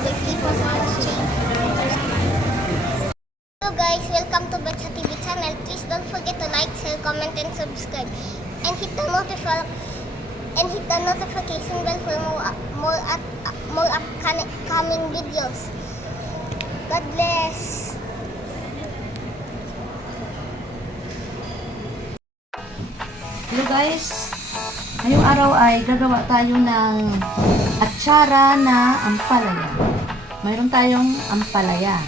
will keep on watching. Hello guys, welcome to Betsa TV channel. Please don't forget to like, share, comment, and subscribe. And hit the notification bell for more upcoming videos. God bless. Hello guys, ngayong araw ay gagawa tayo ng atsara na ampalaya. Mayroon tayong ampalaya,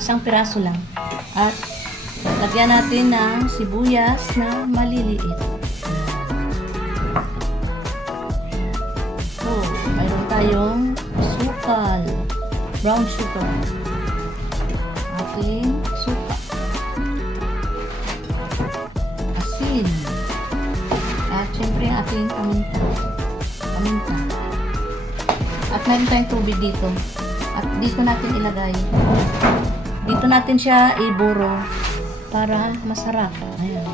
isang piraso lang, at lagyan natin ng sibuyas na maliliit. So, mayroon tayong sukal, brown sugar, ating suka, asin, at syempre ating paminta. At meron tayong tubig dito. At dito natin ilagay. Dito natin siya iburo para masarap. Ayan.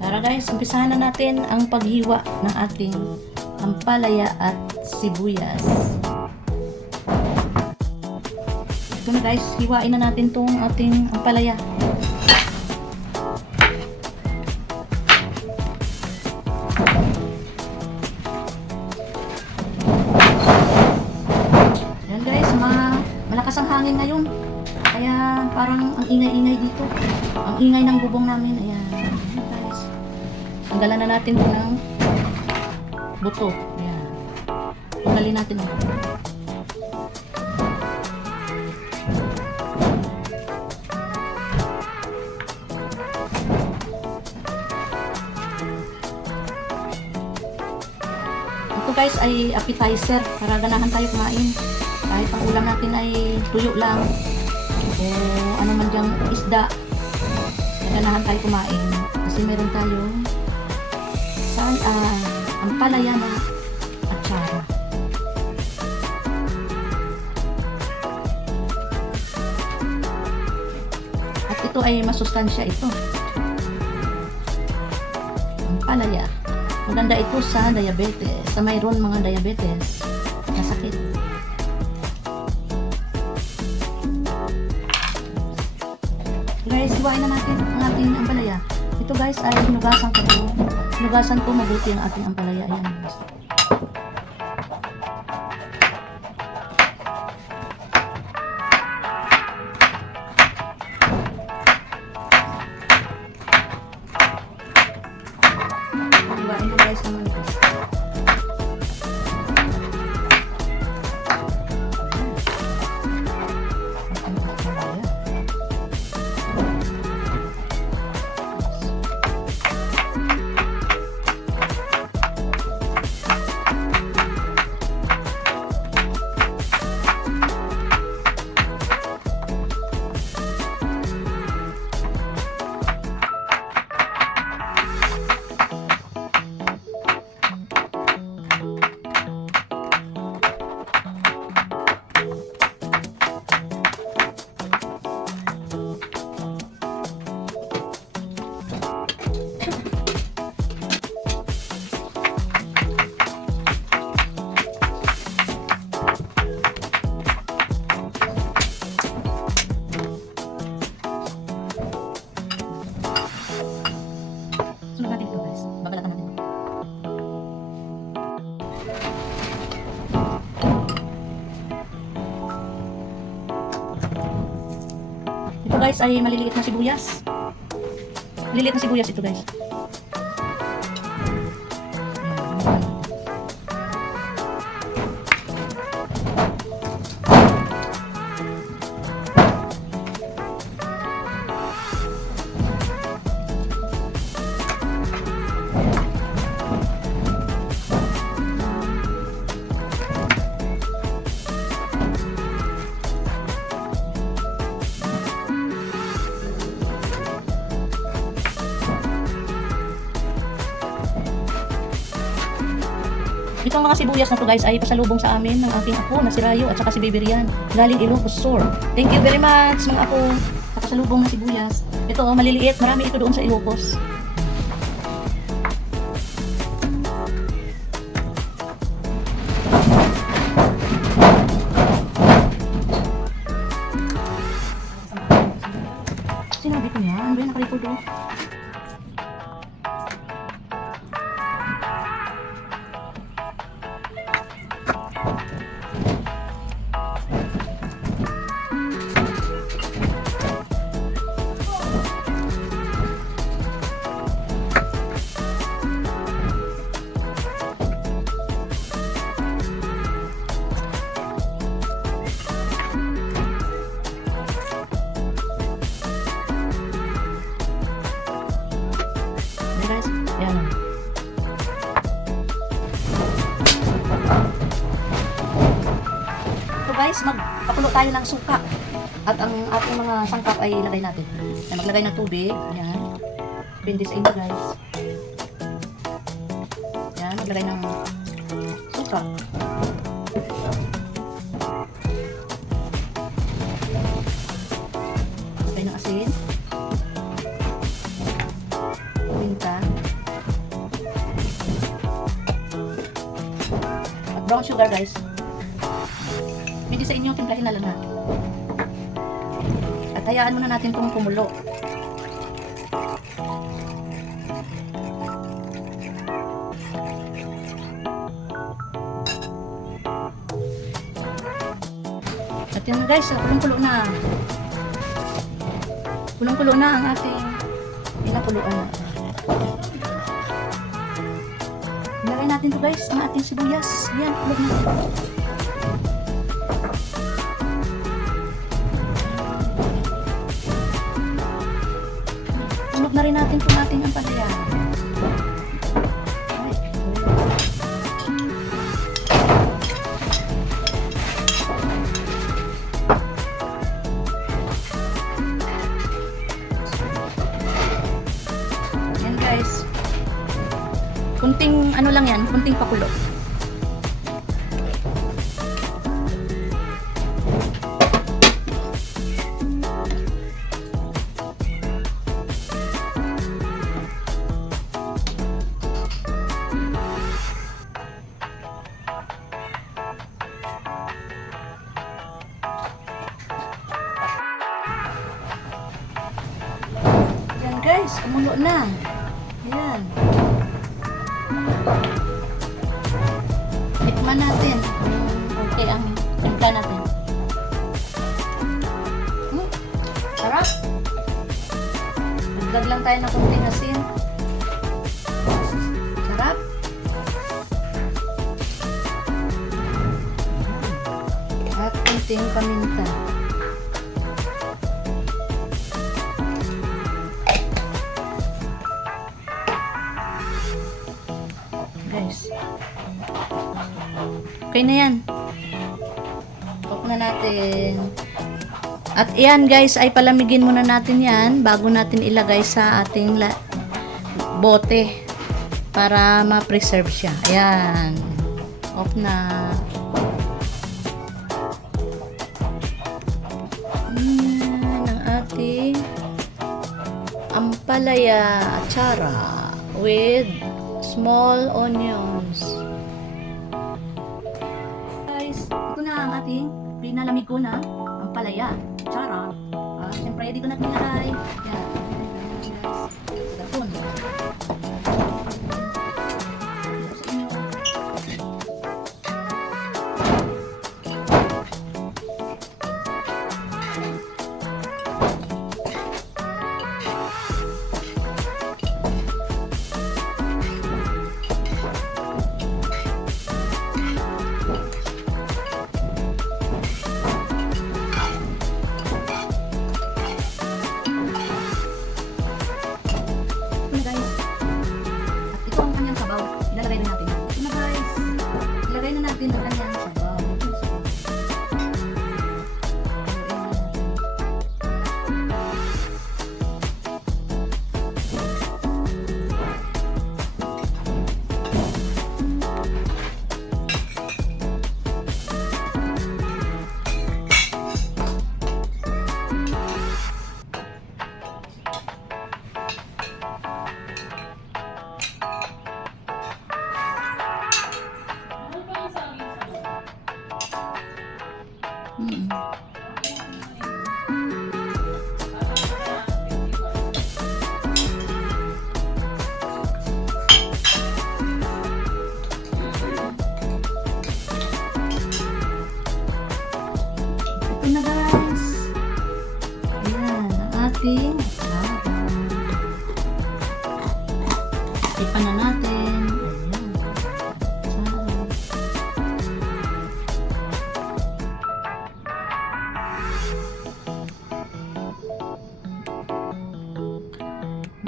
Tara guys, umpisahan na natin ang paghiwa ng ating ampalaya at sibuyas. Ito na guys, hiwain na natin tong ating ampalaya. Yan guys, malakas ang hangin ngayon. Kaya parang ang ingay-ingay dito. Ang ingay ng bubong namin. Ayan. Ayan guys. Tanggalan na natin ito ng buto. Ayan. Tanggalin natin ito. Ito guys ay appetizer para ganahan tayo kumain. Kahit ang ulam natin ay tuyo lang o ano man dyang isda, ganahan tayo kumain kasi meron tayong ampalaya na atsara. At ito ay masustansya ito. Ampalaya. Maganda ito sa diabetes, sa mayroon mga diabetes na sakit. Guys, hiwain na natin ang ating ampalaya. Ito guys ay hinugasan ko. Hinugasan ko mabuti ang ating ampalaya. Ayan guys. Hiwain ko guys naman guys. Sunod natin ito guys. Babalatan natin. Ito guys ay maliliit na sibuyas. Maliliit na sibuyas ito guys. Itong mga sibuyas na to guys ay pasalubong sa amin ng aking apo na si Rayo at saka si Baby Rian. Galing Ilocos Sur. Thank you very much mga apo sa pasalubong na sibuyas. Ito maliliit, marami ito doon sa Ilocos. guys, magpakulo tayo ng suka. At ang ating mga sangkap ay ilagay natin. Ayan, maglagay ng tubig. Ayan. Depende sa inyo guys. Ayan, maglagay ng suka. Maglagay ng asin. Paminta. At brown sugar guys. Pwede sa inyo, timplahin na lang ha. At hayaan muna natin itong kumulo. At yan na guys, kulong-kulo na. Kulong-kulo na ang ating pinakuluan. Ilagay natin to guys, ang ating sibuyas. Yan, kulog na. Tulog na rin natin itong ating ampalaya. Yan guys. Kunting ano lang yan, kunting pakulo. Guys, kumulo na. Ayan. Tikman natin. Okay ang timpla natin. Sarap. Nagdag lang tayo ng konting asin. Sarap. At konting paminta. Guys. Okay na yan. Cook na natin. At yan guys, ay palamigin muna natin yan bago natin ilagay sa ating bote para ma-preserve siya. Ayan. Off na. Ayan ang ating ampalaya atsara with small onions. Guys, ito na ang ating pinalamig ko na ang palaya. Tsara. Siyempre, hindi ko na pinilagay. Yan. Guys. Tapon. Sa inyo. Ilalagay na natin. Ito na guys. Ilagay na natin ang kanyang sabaw. Ito na guys. Ayan, ang ating ipan na natin.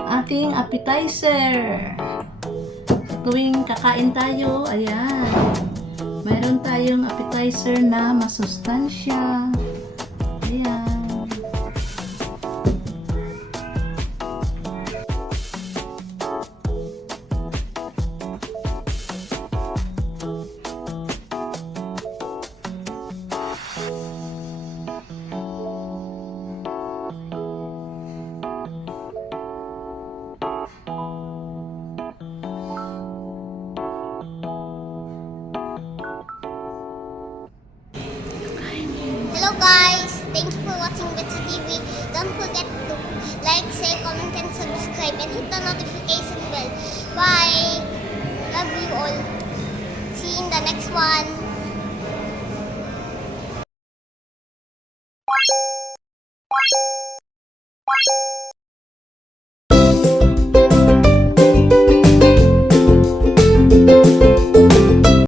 Ating appetizer. Tuwing kakain tayo, ayan. Mayroon tayong appetizer na masustansya. Ayan. Hello guys! Thank you for watching Betsa TV. Don't forget to like, share, comment, and subscribe, and hit the notification bell. Bye! Love you all. See you in the next one.